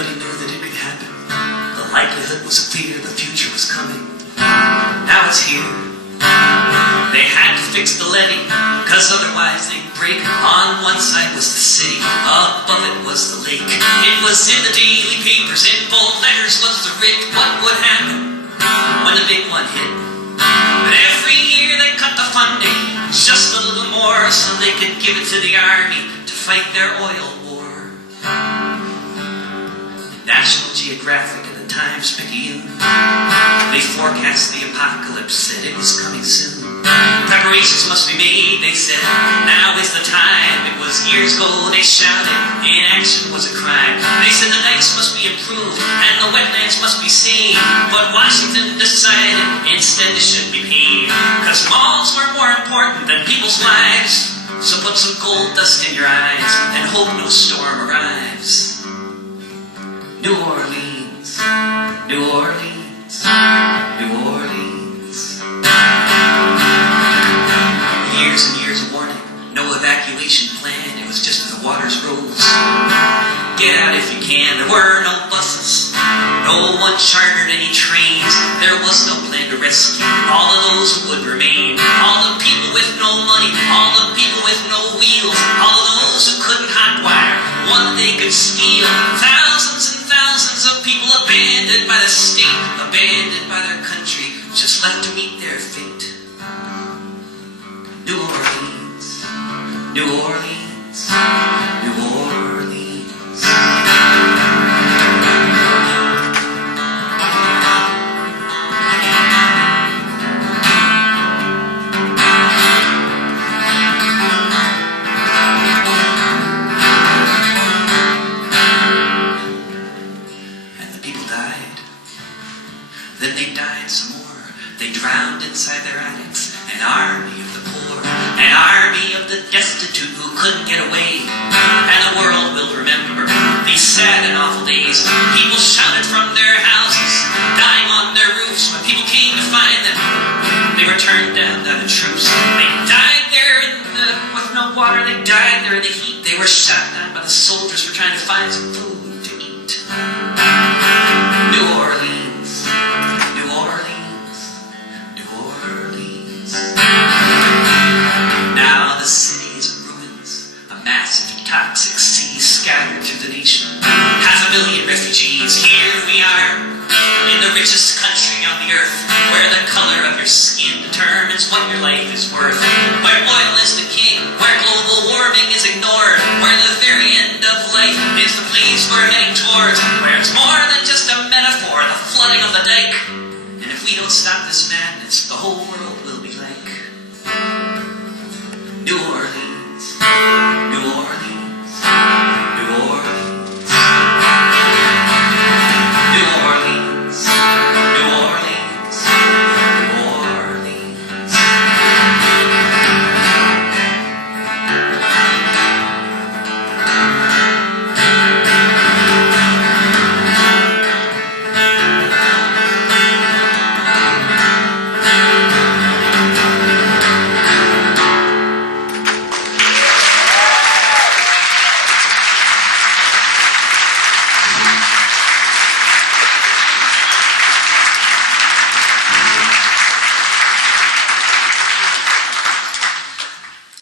Everybody knew that it could happen. The likelihood was clear, the future was coming. Now it's here. They had to fix the levee, cause otherwise they'd break. On one side was the city, above it was the lake. It was in the daily papers, in bold letters was the writ. What would happen when the big one hit? But every year they cut the funding just a little more, so they could give it to the army to fight their oil war. National Geographic and the Times-Picayune, they forecast the apocalypse, said it was coming soon. Preparations must be made, they said, now is the time. It was years ago, they shouted, inaction was a crime. They said the dikes must be improved and the wetlands must be saved. But Washington decided instead they should be paid, cause malls were more important than people's lives. So put some gold dust in your eyes and hope no storm arrives. New Orleans, New Orleans, New Orleans. Years and years of warning, no evacuation plan, it was just the waters rose. Get out if you can, there were no buses, no one chartered any trains, there was no plan to rescue all of those who would remain. All the people with no money, all the people with no wheels, all of those who couldn't hotwire what they could steal. Thousands and thousands of people abandoned by the state, abandoned by their country, just left to meet their fate. New Orleans, New Orleans, New Orleans. And the people died. Then they died some more. They drowned inside their attics. An army of the poor, an army of the destitute who couldn't get away. And the world will remember these sad and awful days. People shouted from their houses, dying on their roofs. When people came to find them, they were turned down by the troops. They died there with no water. They died there in the heat. They were shot down by the soldiers for trying to find some food to eat. New Orleans, New Orleans, New Orleans. Now the city is in ruins, a massive toxic sea scattered through the nation. 500,000 refugees, here we are, in the richest country on the earth, where the color of your skin determines what your life is worth, where oil is the king, where global warming is ignored, where the very end of life is the place we're heading towards, where it's more than just a metaphor, the flooding of the dike. And if we don't stop this madness, the whole world will be like New Orleans.